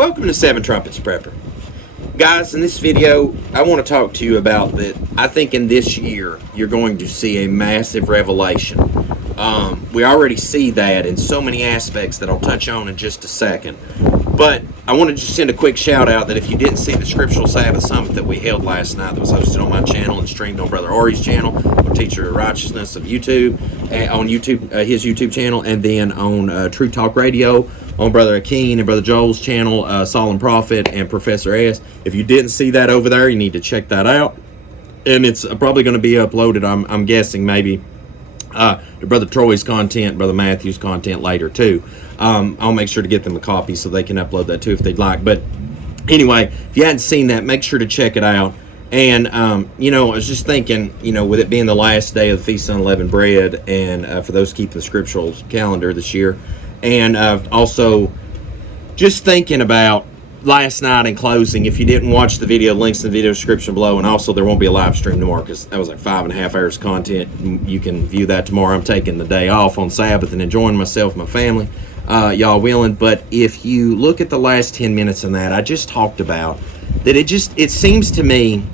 Welcome to Seven Trumpets Prepper. Guys, in this video, I want to talk to you about that. I think in this year, you're going to see a massive revelation. We already see that in so many aspects that I'll touch on in just a second. But I want to just send a quick shout out that if you didn't see the Scriptural Sabbath Summit that we held last night that was hosted on my channel and streamed on Brother Ari's channel, on Teacher of Righteousness of YouTube, on YouTube, his YouTube channel, and then on True Talk Radio, on Brother Akeen and Brother Joel's channel, Solemn Prophet and Professor S. If you didn't see that over there, you need to check that out. And it's probably going to be uploaded, I'm guessing, maybe to Brother Troy's content, Brother Matthew's content later, too. I'll make sure to get them a copy so they can upload that, too, if they'd like. But anyway, if you hadn't seen that, make sure to check it out. And, I was just thinking, with it being the last day of the Feast of Unleavened Bread, and for those keeping the scriptural calendar this year, and also just thinking about last night in closing. If you didn't watch the video, links in the video description below, and also there won't be a live stream tomorrow because that was like 5.5 hours of content. You can view that tomorrow. I'm taking the day off on Sabbath and enjoying myself and my family, y'all willing. But if you look at the last 10 minutes in that, I just talked about that it seems to me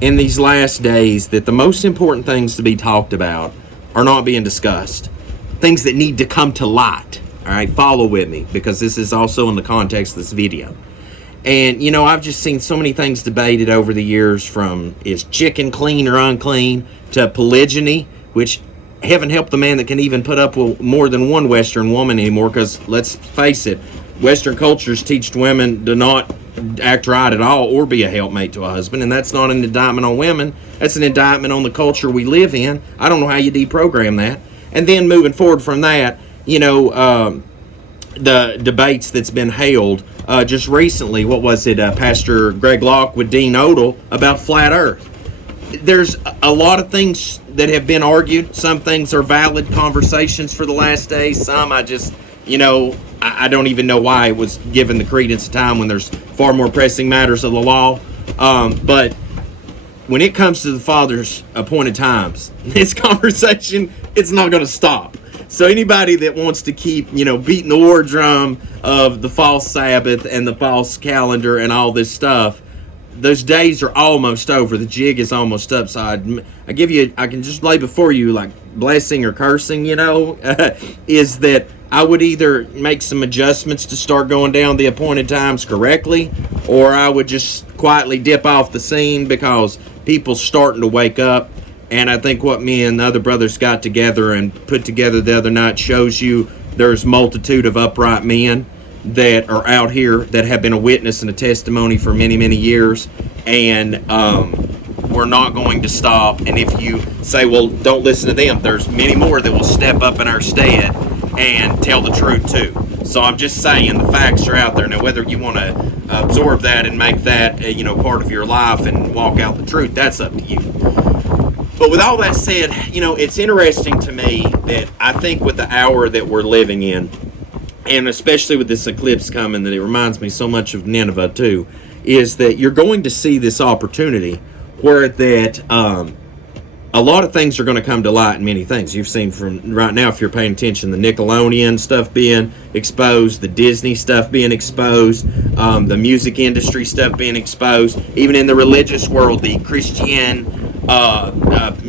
in these last days that the most important things to be talked about are not being discussed. Things that need to come to light. All right, follow with me because this is also in the context of this video. And, I've just seen so many things debated over the years, from is chicken clean or unclean to polygyny, which heaven help the man that can even put up with more than one Western woman anymore, because let's face it, Western cultures teach women to not act right at all or be a helpmate to a husband, and that's not an indictment on women. That's an indictment on the culture we live in. I don't know how you deprogram that. And then moving forward from that, the debates that's been held just recently. What was it? Pastor Greg Locke with Dean Odell about flat earth. There's a lot of things that have been argued. Some things are valid conversations for the last days. Some I just, I don't even know why it was given the credence of time when there's far more pressing matters of the law. But when it comes to the Father's appointed times, this conversation, it's not going to stop. So anybody that wants to keep, beating the war drum of the false Sabbath and the false calendar and all this stuff, those days are almost over. The jig is almost up. So I can just lay before you like blessing or cursing, is that I would either make some adjustments to start going down the appointed times correctly, or I would just quietly dip off the scene because people's starting to wake up. And I think what me and the other brothers got together and put together the other night shows you there's multitude of upright men that are out here that have been a witness and a testimony for many, many years. And we're not going to stop. And if you say, well, don't listen to them, there's many more that will step up in our stead and tell the truth too. So I'm just saying the facts are out there. Now, whether you want to absorb that and make that, part of your life and walk out the truth, that's up to you. But with all that said, it's interesting to me that I think with the hour that we're living in, and especially with this eclipse coming, that it reminds me so much of Nineveh too, is that you're going to see this opportunity where that a lot of things are going to come to light in many things. You've seen from right now, if you're paying attention, the Nickelodeon stuff being exposed, the Disney stuff being exposed, the music industry stuff being exposed, even in the religious world, the Christian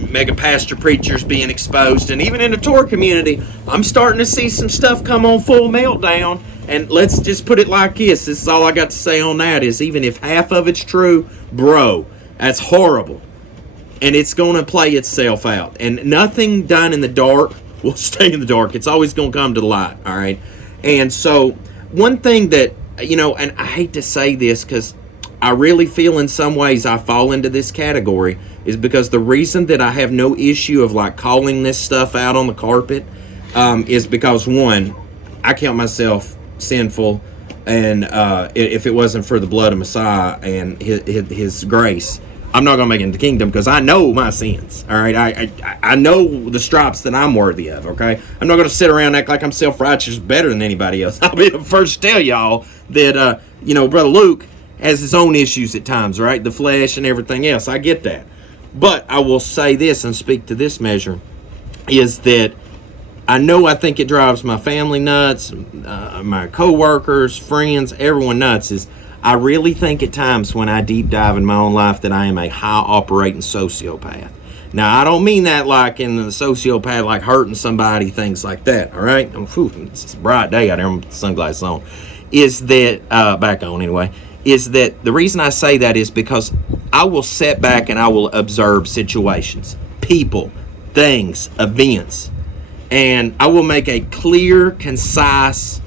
mega pastor preachers being exposed, and even in the Torah community, I'm starting to see some stuff come on full meltdown. And let's just put it like this is all I got to say on that, is even if half of it's true, bro, that's horrible. And it's going to play itself out. And nothing done in the dark will stay in the dark. It's always going to come to the light, all right? And so one thing that, and I hate to say this because I really feel in some ways I fall into this category, is because the reason that I have no issue of like calling this stuff out on the carpet is because, one, I count myself sinful, and if it wasn't for the blood of Messiah and his grace, I'm not going to make it into the kingdom because I know my sins, all right? I know the stripes that I'm worthy of, okay? I'm not going to sit around and act like I'm self-righteous better than anybody else. I'll be the first to tell y'all that, Brother Luke has his own issues at times, right? The flesh and everything else. I get that. But I will say this and speak to this measure, is that I know I think it drives my family nuts, my coworkers, friends, everyone nuts, is I really think at times when I deep dive in my own life that I am a high operating sociopath. Now, I don't mean that like in the sociopath, like hurting somebody, things like that, all right? It's a bright day out there with the sunglasses on. Is that, back on anyway, is that the reason I say that is because I will sit back and I will observe situations, people, things, events, and I will make a clear, concise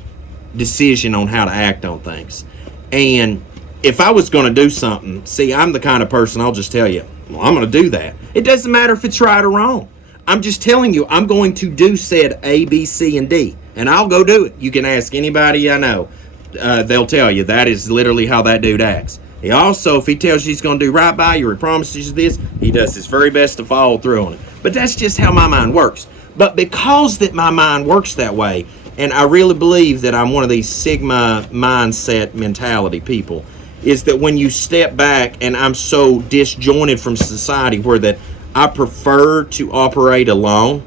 decision on how to act on things. And if I was going to do something, see, I'm the kind of person, I'll just tell you, well, I'm going to do that. It doesn't matter if it's right or wrong. I'm just telling you, I'm going to do said A, B, C, and D. And I'll go do it. You can ask anybody I know. They'll tell you that is literally how that dude acts. He also, if he tells you he's going to do right by you or he promises you this, he does his very best to follow through on it. But that's just how my mind works. But because that my mind works that way, and I really believe that I'm one of these Sigma mindset mentality people, is that when you step back, and I'm so disjointed from society where that I prefer to operate alone,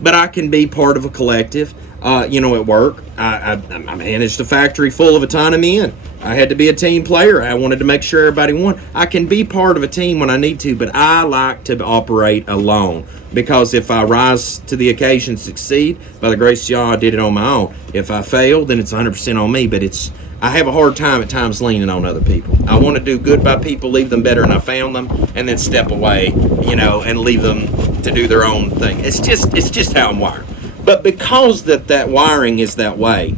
but I can be part of a collective. At work, I managed a factory full of a ton of men. I had to be a team player. I wanted to make sure everybody won. I can be part of a team when I need to, but I like to operate alone, because if I rise to the occasion, succeed, by the grace of y'all, I did it on my own. If I fail, then it's 100% on me, but I have a hard time at times leaning on other people. I want to do good by people, leave them better than I found them, and then step away, and leave them to do their own thing. It's just how I'm wired. But because that wiring is that way,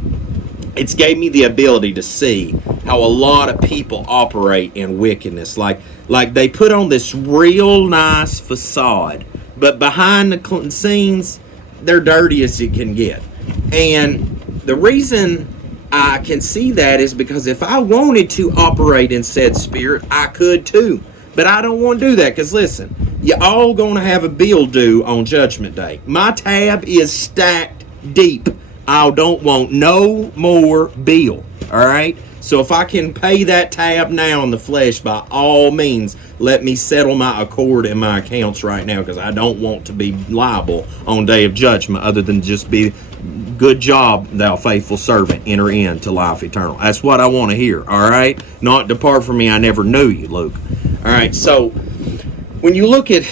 it's gave me the ability to see how a lot of people operate in wickedness. Like they put on this real nice facade, but behind the scenes, they're dirty as it can get. And the reason I can see that is because if I wanted to operate in said spirit, I could too. But I don't want to do that, because listen, you all going to have a bill due on Judgment Day. My tab is stacked deep. I don't want no more bill, all right? So if I can pay that tab now in the flesh, by all means, let me settle my accord in my accounts right now, because I don't want to be liable on Day of Judgment, other than just be, good job, thou faithful servant, enter into life eternal. That's what I want to hear, all right? Not depart from me, I never knew you, Luke. All right, so when you look at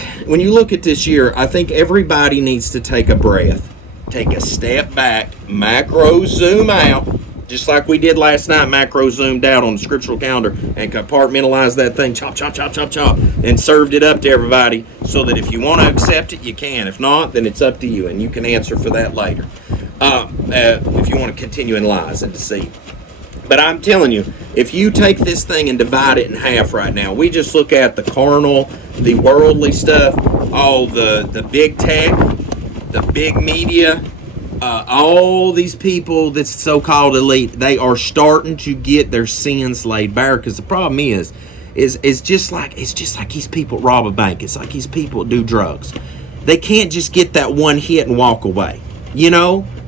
this year, I think everybody needs to take a breath, take a step back, macro zoom out, just like we did last night, macro zoomed out on the scriptural calendar and compartmentalized that thing, chop, chop, chop, chop, chop, and served it up to everybody, so that if you want to accept it, you can. If not, then it's up to you, and you can answer for that later. If you want to continue in lies and deceit. But I'm telling you, if you take this thing and divide it in half right now, we just look at the carnal, the worldly stuff, all the big tech, the big media, all these people that's so-called elite, they are starting to get their sins laid bare. Because the problem is just like these people rob a bank. It's like these people do drugs. They can't just get that one hit and walk away.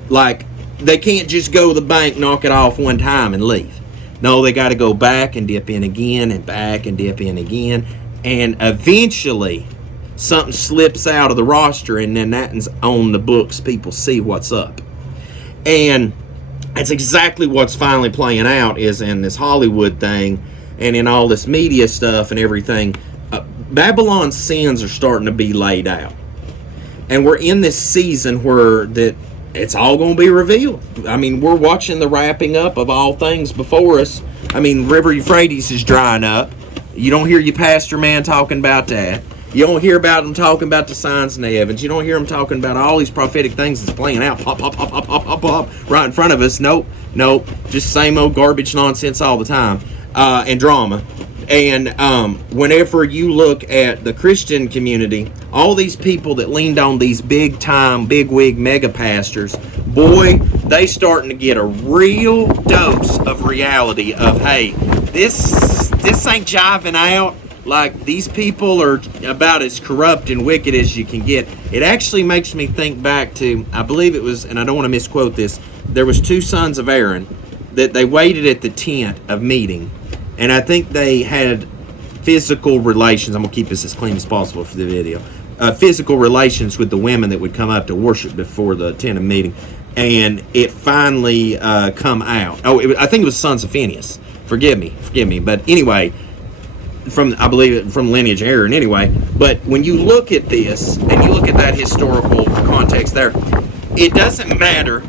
Like, they can't just go to the bank, knock it off one time, and leave. No, they got to go back and dip in again, and back and dip in again. And eventually, something slips out of the roster, and then that's on the books. People see what's up. And that's exactly what's finally playing out, is in this Hollywood thing and in all this media stuff and everything. Babylon's sins are starting to be laid out. And we're in this season where it's all going to be revealed. I mean, we're watching the wrapping up of all things before us. I mean, River Euphrates is drying up. You don't hear your pastor man talking about that. You don't hear about them talking about the signs and the evidence. You don't hear them talking about all these prophetic things that's playing out. Pop, pop, pop, pop, pop, pop, pop, right in front of us. Nope. Just same old garbage nonsense all the time. And drama. And whenever you look at the Christian community, all these people that leaned on these big-time, big-wig mega pastors, boy, they starting to get a real dose of reality of, hey, this ain't jiving out. Like, these people are about as corrupt and wicked as you can get. It actually makes me think back to, I believe it was, and I don't want to misquote this, there was two sons of Aaron that they waited at the tent of meeting. And I think they had physical relations. I'm going to keep this as clean as possible for the video. physical relations with the women that would come up to worship before the tent of meeting. And it finally come out. I think it was sons of Phineas. Forgive me. But anyway, I believe it from lineage Aaron anyway. But when you look at this and you look at that historical context there, it doesn't matter.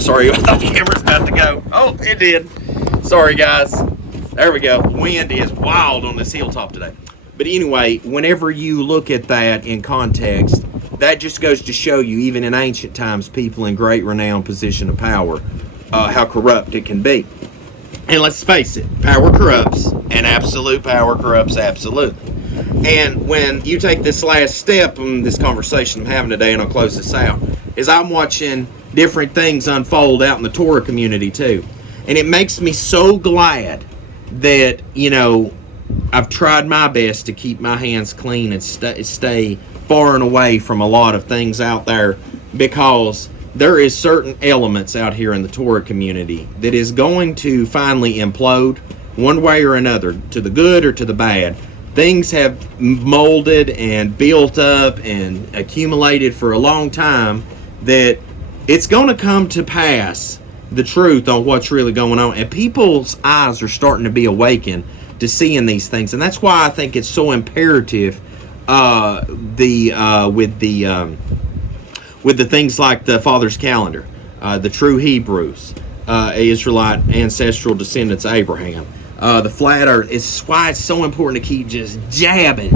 Sorry, I thought the camera's about to go. Oh, it did. Sorry, guys. There we go. Wind is wild on this hilltop today. But anyway, whenever you look at that in context, that just goes to show you, even in ancient times, people in great renowned position of power, how corrupt it can be. And let's face it, power corrupts, and absolute power corrupts absolutely. And when you take this last step in this conversation I'm having today, and I'll close this out, is I'm watching different things unfold out in the Torah community too. And it makes me so glad that, I've tried my best to keep my hands clean and stay far and away from a lot of things out there, because there is certain elements out here in the Torah community that is going to finally implode one way or another, to the good or to the bad. Things have molded and built up and accumulated for a long time that it's going to come to pass, the truth on what's really going on. And people's eyes are starting to be awakened to seeing these things. And that's why I think it's so imperative with the things like the Father's Calendar, the true Hebrews, Israelite ancestral descendants of Abraham, the flat earth. It's why it's so important to keep just jabbing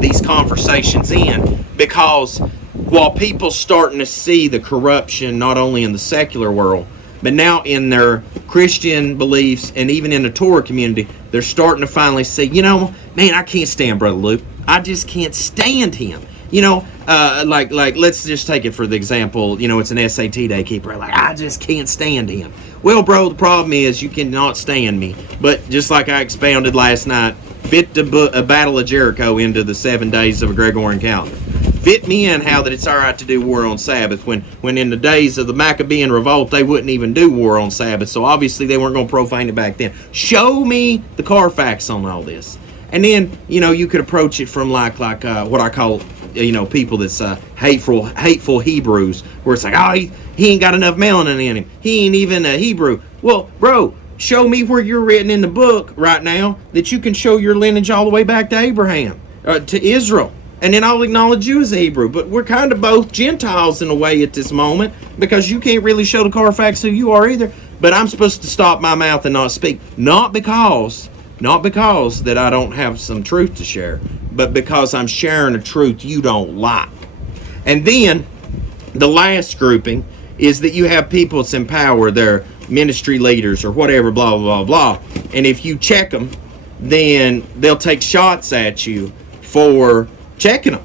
these conversations in, because while people starting to see the corruption not only in the secular world, but now in their Christian beliefs and even in the Torah community, they're starting to finally see, man, I can't stand Brother Luke. I just can't stand him. Like let's just take it for the example, it's an SAT day keeper. Like, I just can't stand him. Well, bro, the problem is you cannot stand me. But just like I expounded last night, fit the Battle of Jericho into the 7 days of a Gregorian calendar. Fit me in how that it's all right to do war on Sabbath, when in the days of the Maccabean revolt, they wouldn't even do war on Sabbath. So obviously they weren't going to profane it back then. Show me the Carfax on all this. And then, you could approach it from like what I call, people that's hateful Hebrews, where it's like, oh, he ain't got enough melanin in him. He ain't even a Hebrew. Well, bro, show me where you're written in the book right now that you can show your lineage all the way back to Abraham, to Israel. And then I'll acknowledge you as a Hebrew. But we're kind of both Gentiles in a way at this moment, because you can't really show the Carfax who you are either. But I'm supposed to stop my mouth and not speak. Not because that I don't have some truth to share, but because I'm sharing a truth you don't like. And then the last grouping is that you have people that's in power, they're ministry leaders or whatever, blah, blah, blah. And if you check them, then they'll take shots at you for checking them.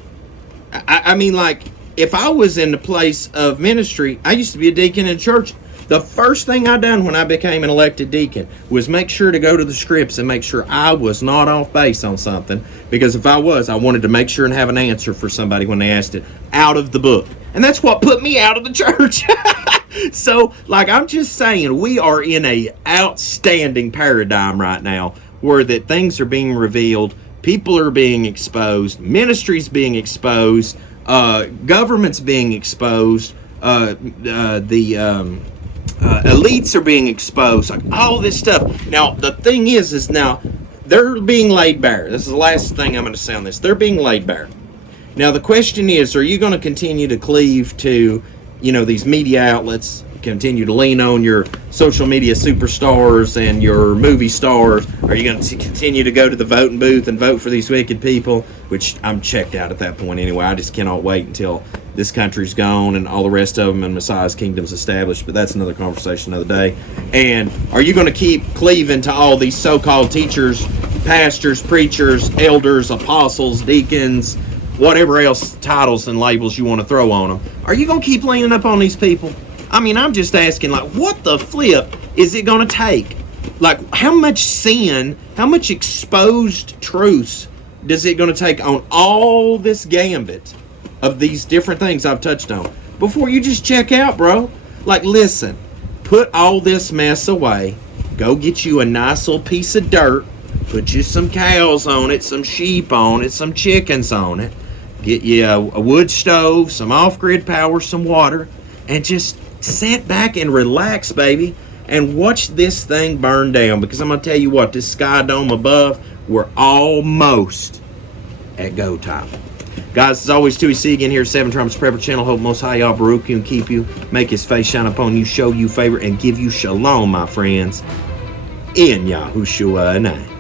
I mean, like, if I was in the place of ministry, I used to be a deacon in church. The first thing I done when I became an elected deacon was make sure to go to the scripts and make sure I was not off base on something. Because if I was, I wanted to make sure and have an answer for somebody when they asked it out of the book. And that's what put me out of the church. So, like, I'm just saying, we are in a outstanding paradigm right now where that things are being revealed, people are being exposed, ministries being exposed, governments being exposed, elites are being exposed, like all this stuff. Now, the thing is now they're being laid bare. This is the last thing I'm going to say on this. They're being laid bare. Now, the question is, are you going to continue to cleave to, these media outlets, continue to lean on your social media superstars and your movie stars? Are you going to continue to go to the voting booth and vote for these wicked people? Which I'm checked out at that point anyway. I just cannot wait until this country's gone and all the rest of them and Messiah's kingdom's established. But that's another conversation another day. And are you going to keep cleaving to all these so-called teachers, pastors, preachers, elders, apostles, deacons, whatever else titles and labels you want to throw on them? Are you going to keep leaning up on these people? I mean, I'm just asking, like, what the flip is it going to take? Like, how much sin, how much exposed truths does it going to take on all this gambit of these different things I've touched on before you just check out, bro? Like, listen, put all this mess away. Go get you a nice little piece of dirt, Put you some cows on it, some sheep on it, some chickens on it. Get you a wood stove, some off-grid power, some water, and just sit back and relax, baby, and watch this thing burn down. Because I'm going to tell you what, this sky dome above, we're almost at go time. Guys, as always, till we see you again here at 7 Trumpets Prepper Channel. Hope Most High Yah Baruch you and keep you, make his face shine upon you, show you favor, and give you shalom, my friends, in Yahushua's name.